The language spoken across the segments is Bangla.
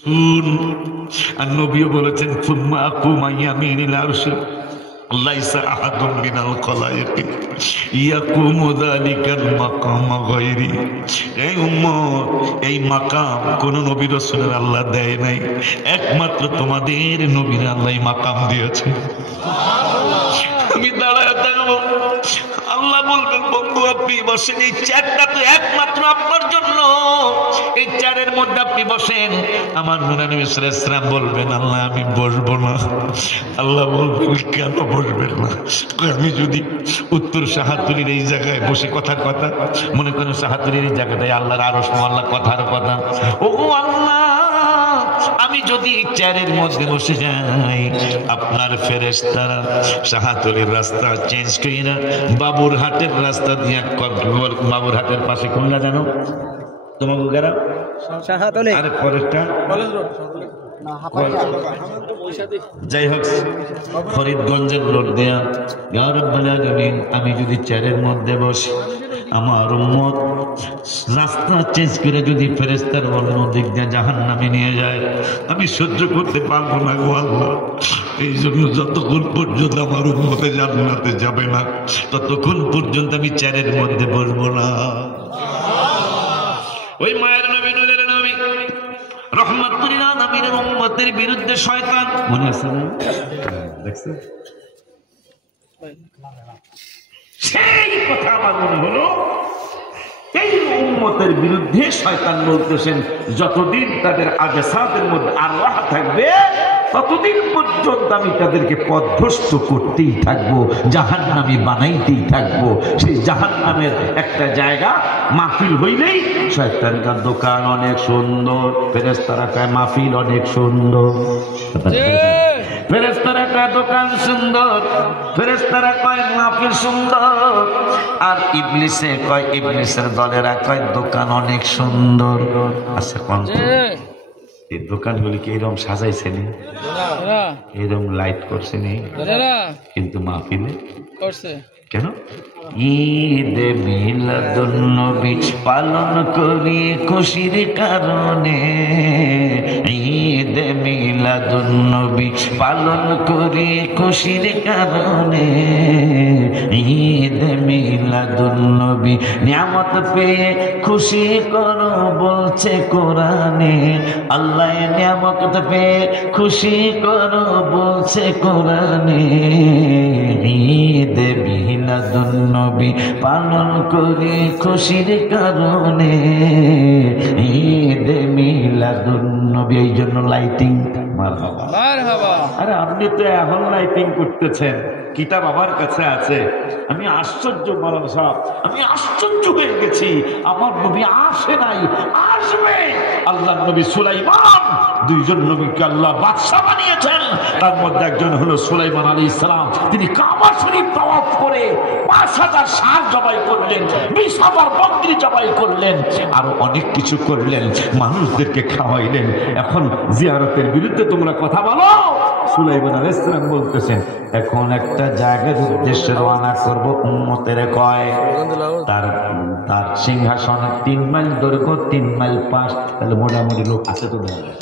শুন, আর নবীও বলেছেন সুম্মা আকুমা ইয়ামিনিল আরশি লাইসা আহাদুম মিনাল খলায়েকি ইয়াকুমু যালিকাল মাকামা গায়রি। এই উম্মত, এই মাকাম কোন নবী রাসূলের আল্লাহ দেয় নাই, একমাত্র তোমাদের নবীর আল্লাহ মাকাম দিয়েছে। আমি দাঁড়ায় থাকবো, আল্লাহ বলবেন বন্ধু আপনি বসেন, এই চেয়ারটা তো একমাত্র আপনার জন্য, এই চেয়ারের মধ্যে আপনি বসেন। আমার নূর নবী সাল্লাল্লাহু আলাইহি ওয়াসাল্লাম বলবেন আল্লাহ আমি বসবো না। আল্লাহ বলবেন কেন বসবেন না? আমি যদি উত্তর শাহতুলির এই জায়গায় বসে কথার কথা, মনে করেন শাহতুলির এই জায়গাটায় আল্লাহর আরশ মোয়াল্লা কথার কথা, ও আল্লাহ আমি যদি চেয়ারের মধ্যে বসে যাই, আপনার ফেরেশতারা শাহতুলির রাস্তা চেঞ্জ কইরা বাবুরহাটের রাস্তা দিয়ে, বাবুরহাটের পাশে কোনটা জানো তোমাকে গেরা শাহতুলি, আরে পরেরটা কলেজ রোড, যাই হোক ফরিদগঞ্জের রোড দিয়া। ইয়া রাব্বুল আলামিন আমি যদি চেয়ারের মধ্যে বসি, আমার উম্মত রাস্তা চেঞ্জ করে যদি ফেরেশতার অন্য দিক দিয়ে জাহান্নামে নিয়ে যায়, আমি সহ্য করতে পারবো না গো আল্লাহ। এই জন্য যতক্ষণ পর্যন্ত আমার উম্মতে জান্নাতে যাবে না, ততক্ষণ পর্যন্ত আমি চেয়ারের মধ্যে বসবো না। ওই মায়ের নবী নূরের নবী রহমাতুল আলামিনের উম্মতের বিরুদ্ধে শয়তান, মনে আছে না? দেখছেন সেই কথা আমার মনে হলো, এই উম্মতের বিরুদ্ধে শয়তান বলতেছেন যতদিন তাদের আজসাদের মধ্যে আল্লাহ থাকবে, ততদিন পর্যন্ত আমি তাদেরকে পথভ্রষ্ট করতেই থাকবো, জাহান্নামী বানাইতেই থাকবো। সেই জাহান্নামের একটা জায়গা মাহফিল হইলেই শয়তানকার দোকান অনেক সুন্দর, ফেরেশতারা কয় মাহফিল অনেক সুন্দর, ফেরেশতারা কয় দোকান সুন্দর, ফেরেশতারা কয় মাহফিল সুন্দর, আর ইবলিসে কয়, ইবলিসের দলেরা কয় দোকান অনেক সুন্দর। আচ্ছা কোন এই দোকানগুলিকে এরকম সাজাইছে নি, এরকম লাইট করছে নি, কিন্তু মাহফিলে করছে কেন? ঈদে মিলাদুন নবী পালন করি খুশির কারণে, ঈদে মিলাদুন নবী পালন করি খুশির কারণে, ঈদে মিলাদুন নবী নিয়ামত পেয়ে খুশি করো বলছে কোরআনে, আল্লাহ নিয়ামত পেয়ে খুশি করো বলছে কোরআনে, ঈদে মিলাদুন নবী পালন করি খুশির কারণে, ঈদে মিলাদুন নবী। এই জন্য লাইটিং, মারহাবা মারহাবা। আরে আপনি তো এখন লাইটিং করতেছেন, কিতাব আমার কাছে আছে। আমি আশ্চর্য বলেন সাহেব, আমি আশ্চর্য হয়ে গেছি। আমার নবী আসে নাই, আসবে। আল্লাহ নবী সুলাইমান, দুইজন নবীকে আল্লাহ বাদশাহ বানিয়েছেন, তার মধ্যে একজন হলো সুলাইমান আলাইহিস সালাম। তিনি কাবা শরীফ তাওয়াফ করে ৫,০০০ ষাঁড় জবাই করলেন, ২০,০০০ বকরি জবাই করলেন, আরো অনেক কিছু করলেন, মানুষদেরকে খাওয়াইলেন। এখন জিয়ারতের বিরুদ্ধে তোমরা কথা বলো। সুলাইমান আলাইহিস সালাম বলতেছেন এখন একটা জায়গার উদ্দেশ্যে রওনা করব, উম্মতের কয় তার সিংহাসন ৩ মাইল দৈর্ঘ্য ৩ মাইল পাশ, তাহলে মোটামুটি লোক আছে তো দেখা যায়।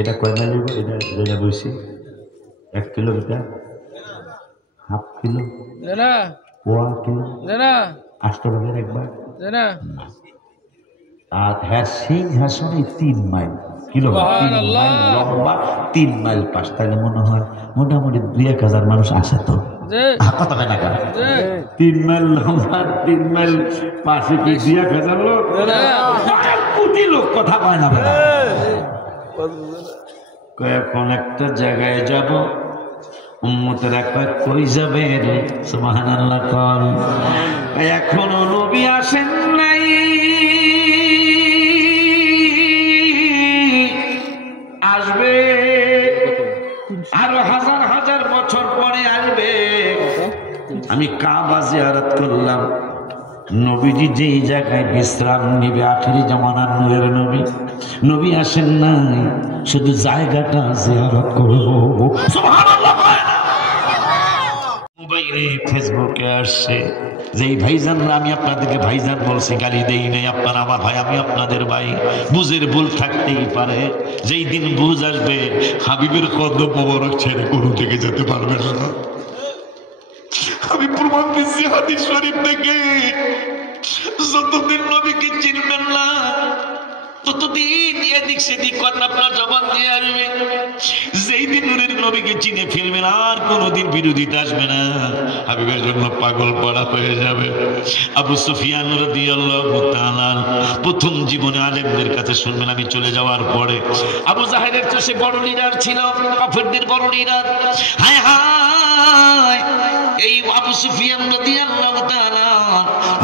এটা কয় মাইল? এটা যেটা বলছি ১ কিলোমিটার, হাফ কিলো, পোয়া কিলো, ৮ টাকার একবার। আর হ্যাঁ সিংহাসনে ৩ মাইল লম্বা, ৩ মাইল পাশ, তাহলে মনে হয় মোটামুটি ২-১,০০০ মানুষ আসে তো। কথা হয় না কেন? ৩ মাইল লম্বা, ৩ মাইল পাশে কি ২-১,০০০ লোক? কোটি লোক, কথা হয় না। এখন একটা জায়গায় যাব, উম্মতেরা কয় কই যাবে রে? সুবহানাল্লাহ কল। এখনো নবী আসেন নাই, আসবে আরো হাজার হাজার বছর পরে আসবে। আমি কাবা জিয়ারত করলাম, নবীজি যেই জায়গায় বিশ্রাম নিবে, আখিরি জামানার নূরের নবী, নবী আসেন নাই, শুধু জায়গাটা জিয়ারত করব। সুবহানাল্লাহ। মোবাইলে ফেসবুকে আসছে যে এই ভাইজানরা, আমি আপনাদেরকে ভাইজান বলছি, গালি দেই নাই, আপনারা আমার ভাই, আমি আপনাদের ভাই। বুঝের ভুল থাকতেই পারে, যেই দিন বুঝ আসবে হাবিবের কদম মোবারক ছেড়ে কোনো দিকে যেতে পারবে না। আমি প্রমাণ দিচ্ছি হাদিস শরীফ থেকে, যতদিন নবীকে চিনবেন না ততদিন এদিক সেদিক কথা আপনার জবান দিয়ে আসবে। যেই দিন নূরের নবীকে চিনে ফেলবেন আর কোনোদিন বিরোধিতা আসবে না, হাবিবের জন্য পাগল পড়া হয়ে যাবে। আবু সুফিয়ান রাদিয়াল্লাহু তাআলা প্রথম জীবনে আলেমদের কাছে শুনবেন। আমি চলে যাওয়ার পরে আবু জাহেলের তো সে বড় লিডার ছিল, কাফেরদের বড় লিডার। হায় হায়, এই আবু সুফিয়ান রাদিয়াল্লাহু তাআলা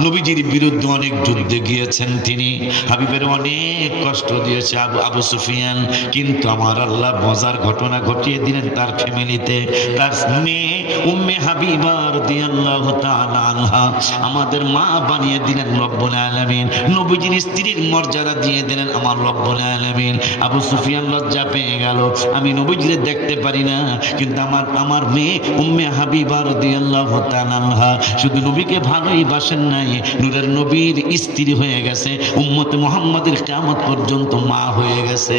নবীজির বিরুদ্ধে অনেক যুদ্ধে গিয়েছেন তিনি, হাবিবের অনেক কষ্ট দিয়েছে আবু সুফিয়ান। কিন্তু আমার আল্লাহ মজার ঘটনা ঘটিয়ে দিলেন তার ফ্যামিলিতে। তার মেয়ে উম্মে হাবিবা রাদিয়াল্লাহু তাআলা আনহা আমাদের মা বানিয়ে দিলেন রব্বুল আলামিন। নবীজির স্ত্রীর মর্যাদা দিয়ে দিলেন আমার রব্বুল আলামিন। আবু সুফিয়ান লজ্জা পেয়ে গেল, আমি নবীজিকে দেখতে পারি না, কিন্তু আমার মেয়ে উম্মে হাবিবা রাদিয়াল্লাহু তাআলা আনহা শুধু নবীকে ভালোই বাসেন নাই, নূরের নবীর স্ত্রী হয়ে গেছে, উম্মতে মুহাম্মাদের কিয়ামত পর্যন্ত মা হয়ে গেছে।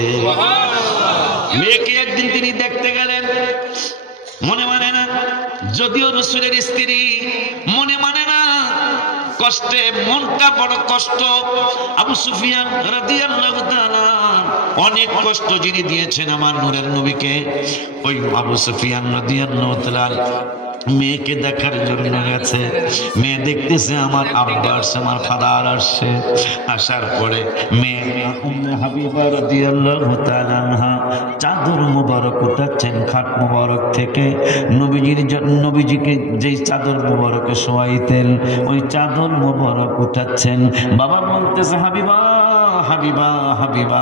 মেয়েকে একদিন তিনি দেখতে গেলেন, মনে মানে না, যদিও রাসূলের স্ত্রী, মনে মানে না, কষ্টে মনটা বড় কষ্ট। আবু সুফিয়ান রাদিয়াল্লাহু তাআলা অনেক কষ্ট যিনি দিয়েছেন আমার নূরের নবীকে, ওই আবু সুফিয়ান রাদিয়াল্লাহু তাআলা মেয়েকে দেখার জন্য গেছে। মেয়ে দেখতেছে আমার আব্বা আসছে, আমার ফাদার আসছে। আসার পরে মেয়ে উম্মে হাবিবা রাদিয়াল্লাহু তাআলা আনহা চাদর মুবারক উঠাচ্ছেন খাট মুবারক থেকে। নবীজিকে যেই চাদর মুবারকে শোয়াইতেন ওই চাদর মুবারক উঠাচ্ছেন। বাবা বলতেছে হাবিবা হাবিবা হাবিবা,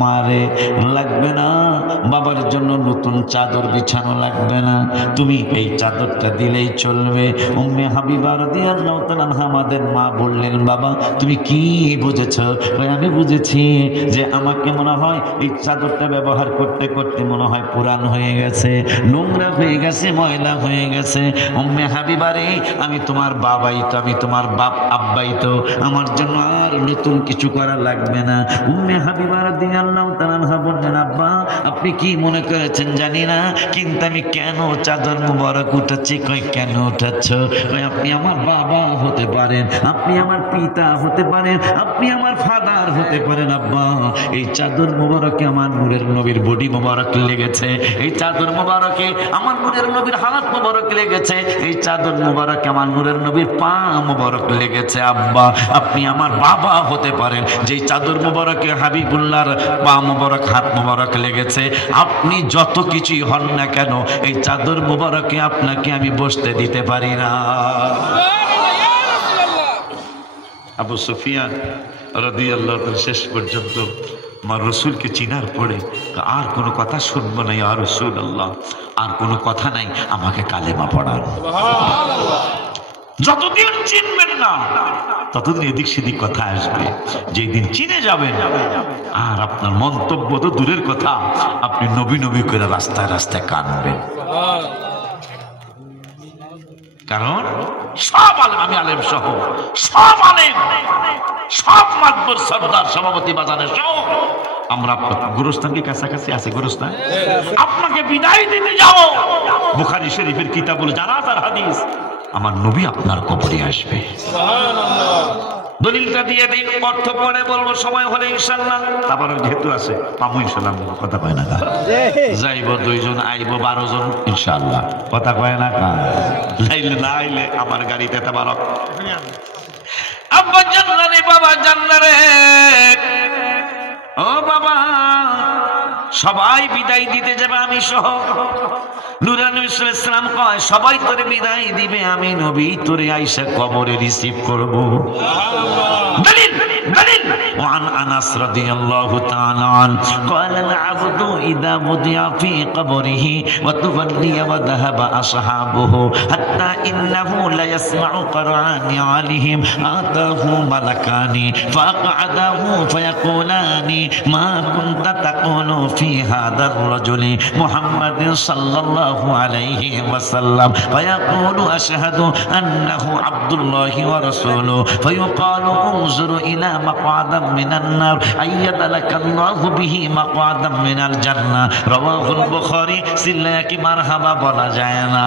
মারে লাগবে না, বাবার জন্য নতুন চাদর বিছানো লাগবে না, তুমি এই চাদরটা দিলেই চলবে। উম্মে হাবিবা রাদিয়াল্লাহু তাআলা আমাদের মা বললেন, বাবা তুমি কি বুঝেছো? আমি বুঝেছি যে আমাকে মনে হয় এই চাদরটা ব্যবহার করতে করতে মনে হয় পুরান হয়ে গেছে, নোংরা হয়ে গেছে, ময়লা হয়ে গেছে। উম্মে হাবিবা রে, আমি তোমার বাবাই তো, আমি তোমার বাপ আব্বাই তো, আমার জন্য আর নতুন কিছু করা লাগবে না। উম্মে হাবিবা রাদিয়াল্লাহু তাআলা বললেন, আব্বা আপনি কি মনে করেছেন জানি না, কিন্তু আমি কেন চাদর মুবারক উঠাচ্ছি? কই কেন উঠাচ্ছ? কই আপনি আমার বাবা হতে পারেন, আপনি আমার পিতা হতে পারেন, আপনি আমার ফাদার হতে পারেন। আব্বা এই চাদর মুবারকে আমার নূরের নবীর বডি মুবারক লেগেছে, এই চাদর মুবারকে আমার নূরের নবীর হাত মুবারক লেগেছে, এই চাদর মুবারকে আমার নূরের নবীর পা মুবারক লেগেছে। আব্বা আপনি আমার বাবা হতে পারেন, যেই চাদর মুবারকে হাবিবুল্লাহর পা মুবারক হাত মুবারক লেগেছে। আপনি যত কিছুই হন না কেন, এই চাদর মুবারকে আপনাকে আমি বসতে দিতে পারি না। আবু সুফিয়ান রাদিয়াল্লাহু তাআলা শেষ পর্যন্ত আমার রসুলকে চিনার পরে আর কোনো কথা শুনবো না, ইয়া রাসূলুল্লাহ আর কোনো কথা নাই, আমাকে কালেমা পড়ান। যতদিন চিনবেন না ততদিন এদিক সেদিক কথা আসবে, যেই দিন চিনে যাবেন আর আপনার মন্তব্য তো দূরের কথা, আপনি নবী নবী করে রাস্তায় রাস্তায় কাঁদবেন। কারণ সব আলেম, আমি আলেম সহ সব আলেম, সব মাতবর সর্দার সভাপতি বাজারের সহ আমরা গোরস্থান কি কাছাকাছি আছে? গোরস্থান আপনাকে বিদায় দিতে যাব, বুখারী শরীফের কিতাবুল জানাজার হাদিস, আমার নবী আপনার কবরে আসবে। দলিলটা দিয়ে দিন, অর্থ পরে বলবো সময় হলে ইনশাআল্লাহ। তারপর যেহেতু আছে পাবো ইনশাআল্লাহ, কথা কয় না যাইব 2 জন আইব 12 জন ইনশাআল্লাহ, কথা কয় না লাইলে না আইলে আমার গাড়িতে তাবারক। আব্বা জান্নারে, বাবা জান্নারে, ও বাবা সবাই বিদায় দিতে যাবে আমি সহ। নূরে নবী সাল্লাল্লাহু আলাইহি ওয়াসাল্লাম কয় সবাই তোরে বিদায় দিবে, আমি নবী তোরে আইসা কবরে রিসিভ করব। সুবহানাল্লাহ। দলিল دليل وعن أنس رضي الله تعالى عنه قال العبد إذا وضع في قبره وتولي وذهب أصحابه حتى إنه ليسمع قرعان عليهم آتاه ملكان فأقعده فيقولان ما كنت تقول في هذا الرجل محمد صلى الله عليه وسلم فيقول أشهد أنه عبد الله ورسوله فيقال انظر إلى مقعد من النار أيد لك الله به مقعدا من الجنة رواه البخاري সিল্লাকি মারহাবা বলা যায় না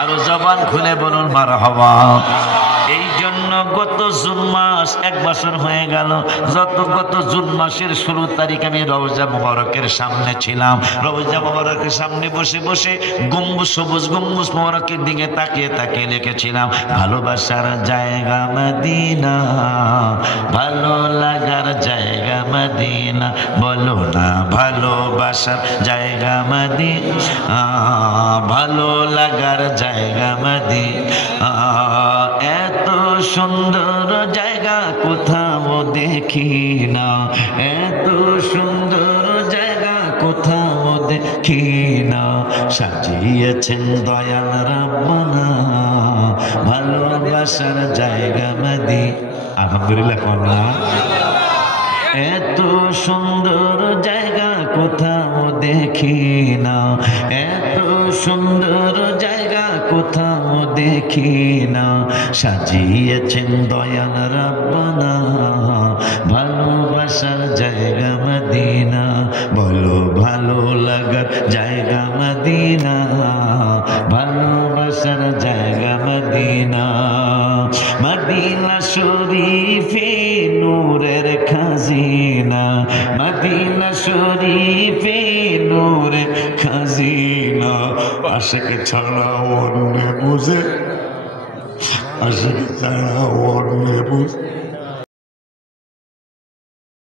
আর জবান খুলে বলুন মারহাবা এই জন্য গত জুন মাস 1 বছর হয়ে গেল গত জুন মাসের 16 তারিখ আমি রওজা মুবারকের সামনে ছিলাম রওজা মুবারকের সামনে বসে বসে গম্বুজ সবুজ গম্বুজ মুবারকের দিকে তাকিয়ে লিখেছিলাম ভালোবাসার জায়গা মদিনা ভালো লাগার জায়গা মদিনা বলো না ভালোবাসার জায়গা মদিনা ভালো লাগার জায়গা মদিনা এত সুন্দর জায়গা কোথাও দেখি না এত সুন্দর জায়গা কোথাও দেখি না সাজিয়েছেন দয়াল রব্বানা ভালোবাসার জায়গা মদিনা আলহামদুলিল্লাহ কোনা এত সুন্দর জায়গা কোথাও দেখি না এত সুন্দর জায়গা কোথাও দেখি না সাজিয়েছেন দয়াল রব্বানা ভালোবাসার জায়গা মদিনা বলো ভালো লাগার জায়গা মদিনা ভালোবাসার জায়গা মদিনা মদিনা শরীফে নূরের খাজিনা মদিনা শরীফে নূরের খাজিনা আশিক ছাড়া অন্য বুঝে আশিক ছাড়া অন্য বুঝে